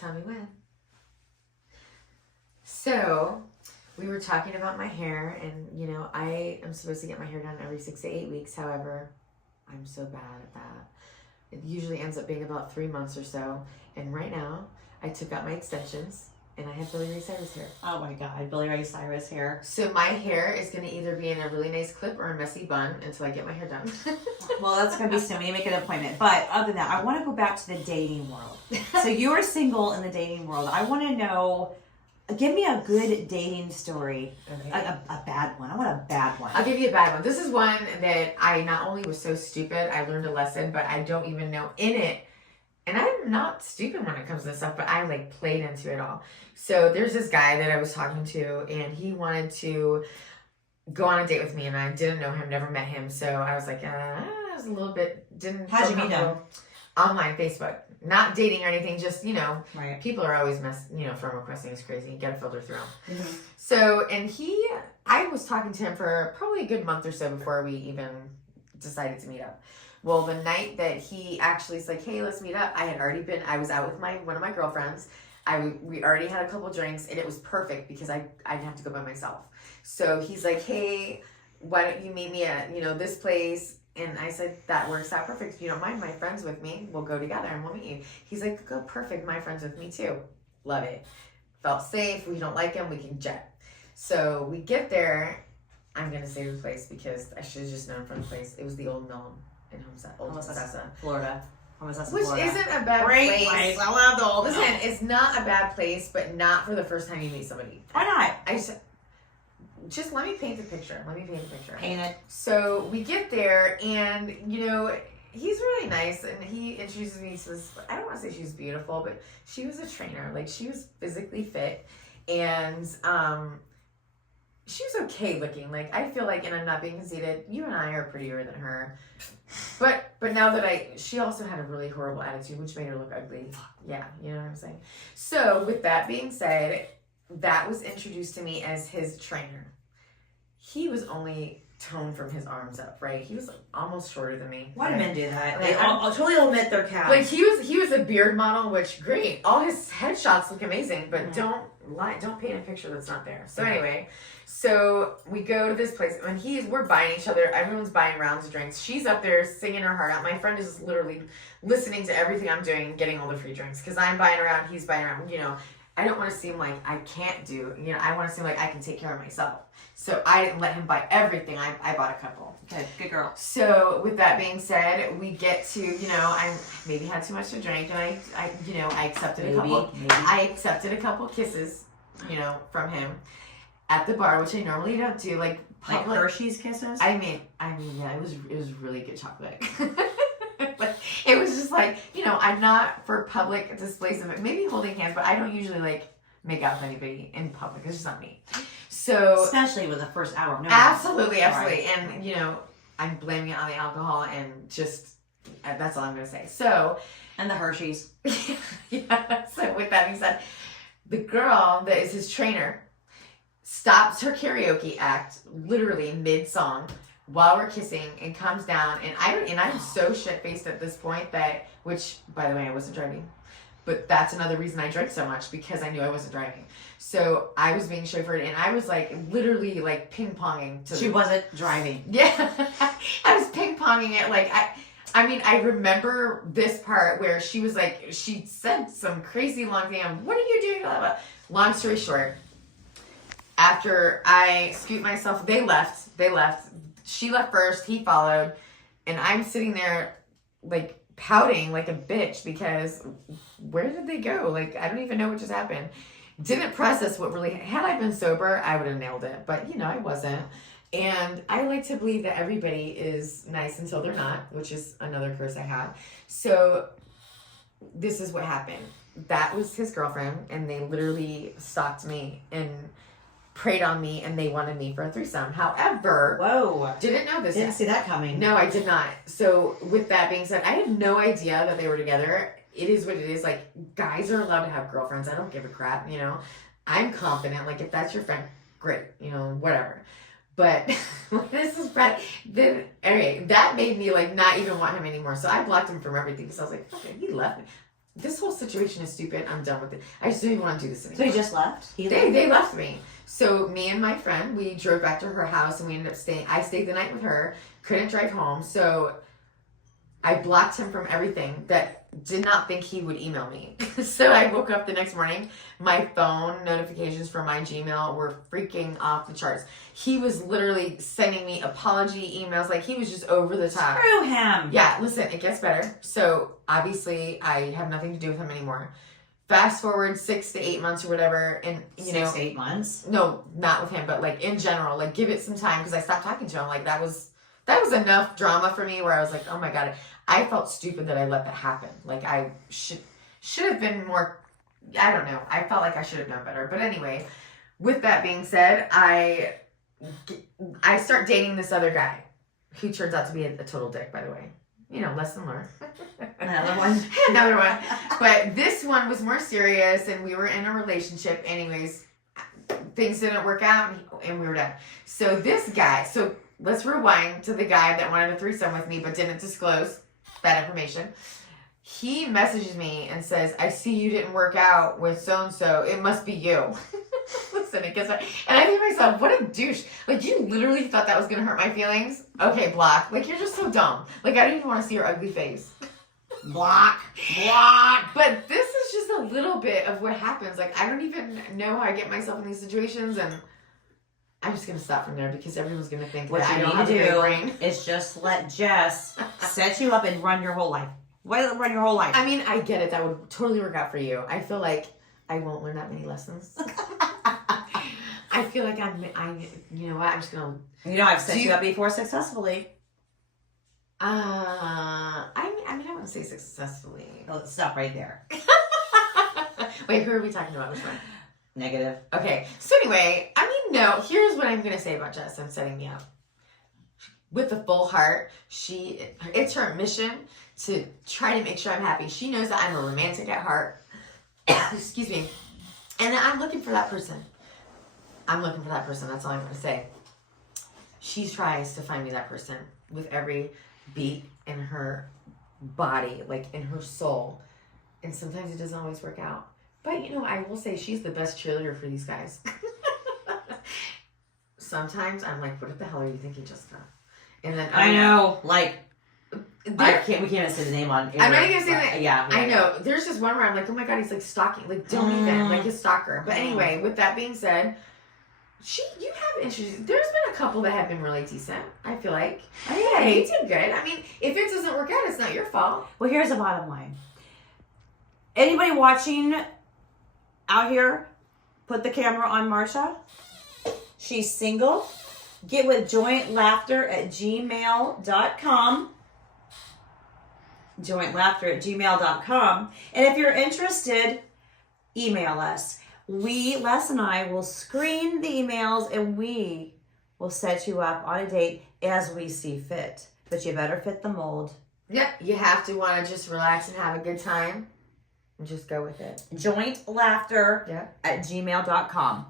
Tell me when. So, we were talking about my hair, and I am supposed to get my hair done every 6 to 8 weeks. However, I'm so bad at that. It usually ends up being about 3 months or so. And right now, I took out my extensions, and I have Billy Ray Cyrus hair. Oh my God, Billy Ray Cyrus hair. So my hair is going to either be in a really nice clip or a messy bun until I get my hair done. Well, that's going to be soon. We need to make an appointment. But other than that, I want to go back to the dating world. So you are single in the dating world. I want to know, give me a good dating story. Okay. A bad one. I want a bad one. I'll give you a bad one. This is one that I not only was so stupid, I learned a lesson, but I don't even know in it. And I'm not stupid when it comes to this stuff, but I played into it all. So there's this guy that I was talking to, and he wanted to go on a date with me, and I didn't know him, never met him. So I was like, I was a little bit, didn't. How'd you meet him? Online, Facebook. Not dating or anything, just, right. People are always friend requesting is crazy. You gotta filter through them. Mm-hmm. So, I was talking to him for probably a good month or so before we even decided to meet up. Well, the night that he actually is like, hey, let's meet up, I was out with one of my girlfriends. We already had a couple drinks, and it was perfect because I didn't have to go by myself. So he's like, hey, why don't you meet me at, this place? And I said, that works out perfect. If you don't mind, my friend's with me. We'll go together and we'll meet you. He's like, go, perfect. My friend's with me too. Love it. Felt safe. We don't like him. We can jet. So we get there. I'm going to say the place because I should have just known from the place. It was the Old Mill in Homestead, Florida. Which isn't a bad place. I love the Old Mill. Listen, it's not a bad place, but not for the first time you meet somebody. Why not? Just let me paint the picture. Paint it. So we get there, and he's really nice, and he introduces me to this. I don't want to say she was beautiful, but she was a trainer. She was physically fit, and she was okay looking. I feel like, and I'm not being conceited, you and I are prettier than her. But now that she also had a really horrible attitude, which made her look ugly. Yeah, you know what I'm saying? So with that being said, that was introduced to me as his trainer. He was only toned from his arms up, right? He was almost shorter than me. Why do men do that? I'll totally omit their calves. He was a beard model, which great. All his headshots look amazing, but don't paint a picture that's not there. So anyway, so we go to this place, and we're buying each other. Everyone's buying rounds of drinks. She's up there singing her heart out. My friend is literally listening to everything I'm doing, getting all the free drinks because I'm buying around, he's buying around. I don't want to seem like I can't do. I want to seem like I can take care of myself. So I didn't let him buy everything. I bought a couple. Good girl. So with that being said, we get to, I maybe had too much to drink, and I accepted a couple. I accepted a couple kisses, from him at the bar, which I normally don't do, like Hershey's kisses. I mean, yeah, it was really good chocolate. But it was just I'm not for public displays of it. Maybe holding hands, but I don't usually make out with anybody in public. It's just not me. So especially with the first hour. No, absolutely. Right. And I'm blaming it on the alcohol, and just that's all I'm gonna say. So and the Hershey's. Yeah. So with that being said, the girl that is his trainer stops her karaoke act literally mid-song while we're kissing and comes down, and I'm so shit-faced at this point which, by the way, I wasn't driving, but that's another reason I drank so much, because I knew I wasn't driving. So I was being chauffeured, and I was literally ping-ponging to She wasn't driving. Yeah. I was ping-ponging it I remember this part where she was she said some crazy long thing. What are you doing? Blah, blah. Long story short, after I scooped myself, they left. She left first, he followed, and I'm sitting there pouting like a bitch because where did they go? I don't even know what just happened. Didn't process what really, had I been sober, I would have nailed it, but I wasn't. And I like to believe that everybody is nice until they're not, which is another curse I have. So this is what happened. That was his girlfriend, and they literally stalked me and preyed on me, and they wanted me for a threesome. However, whoa, didn't know this. Didn't see that coming. No, I did not. So with that being said, I had no idea that they were together. It is what it is. Guys are allowed to have girlfriends. I don't give a crap. I'm confident. If that's your friend, great. Whatever. But this is bad. Then anyway, that made me not even want him anymore. So I blocked him from everything because I was like, okay, he left me. this whole situation is stupid. I'm done with it. I just don't even want to do this anymore. So he just left? They left me. So me and my friend, we drove back to her house and we ended up staying. I stayed the night with her. Couldn't drive home. So I blocked him from everything. That did not think he would email me. So I woke up the next morning. My phone notifications for my Gmail were freaking off the charts. He was literally sending me apology emails. Like, he was just over the top. Screw him. Yeah, listen, it gets better. So obviously I have nothing to do with him anymore. Fast forward 6 to 8 months or whatever, and you know, 6 to 8 months. No, not with him, but like in general, like give it some time because I stopped talking to him. Like that was enough drama for me where I was like, oh my god, I felt stupid that I let that happen. Like I should have been more. I don't know. I felt like I should have known better. But anyway, with that being said, I start dating this other guy who turns out to be a total dick, by the way. You know, lesson learned. Another one. Another one. But this one was more serious, and we were in a relationship. Anyways, things didn't work out, and we were done. So this guy, so let's rewind to the guy that wanted a threesome with me but didn't disclose that information. He messages me and says, I see you didn't work out with so-and-so. It must be you. Listen, it gets better. And I think to myself, what a douche. Like, you literally thought that was going to hurt my feelings? Okay, block. Like, you're just so dumb. Like, I don't even want to see your ugly face. Block. But this is just a little bit of what happens. Like, I don't even know how I get myself in these situations, and I'm just going to stop from there because everyone's going to think What that I you don't need have to a good do brain. is just let Jess set you up and run your whole life. Run your whole life. I mean, I get it. That would totally work out for you. I feel like I won't learn that many lessons. I feel like you know what? I'm just going to. You know, I've set you up before successfully. I mean, I wouldn't say successfully. Oh, let's stop right there. Wait, who are we talking about? Which one? Negative. Okay. So anyway, I mean, no. Here's what I'm going to say about Jess and setting me up. With a full heart, it's her mission to try to make sure I'm happy. She knows that I'm a romantic at heart. Excuse me. And I'm looking for that person. That's all I'm going to say. She tries to find me that person with every beat in her body, like in her soul. And sometimes it doesn't always work out. But, you know, I will say she's the best cheerleader for these guys. Sometimes I'm like, what the hell are you thinking, Jessica? And then I know, like, we can't say the name on air. I'm not even saying that. Yeah. I know. There's just one where I'm like, oh my god, he's like stalking. Like, don't even. Like, his stalker. But anyway, with that being said, you have issues. There's been a couple that have been really decent, I feel like. Yeah, he did good. I mean, if it doesn't work out, it's not your fault. Well, here's the bottom line. Anybody watching out here, put the camera on Marsha. She's single. Get with jointlaughter@gmail.com. Jointlaughter@gmail.com. And if you're interested, email us. Les and I will screen the emails and we will set you up on a date as we see fit. But you better fit the mold. Yep, you have to want to just relax and have a good time and just go with it. Jointlaughter@gmail.com.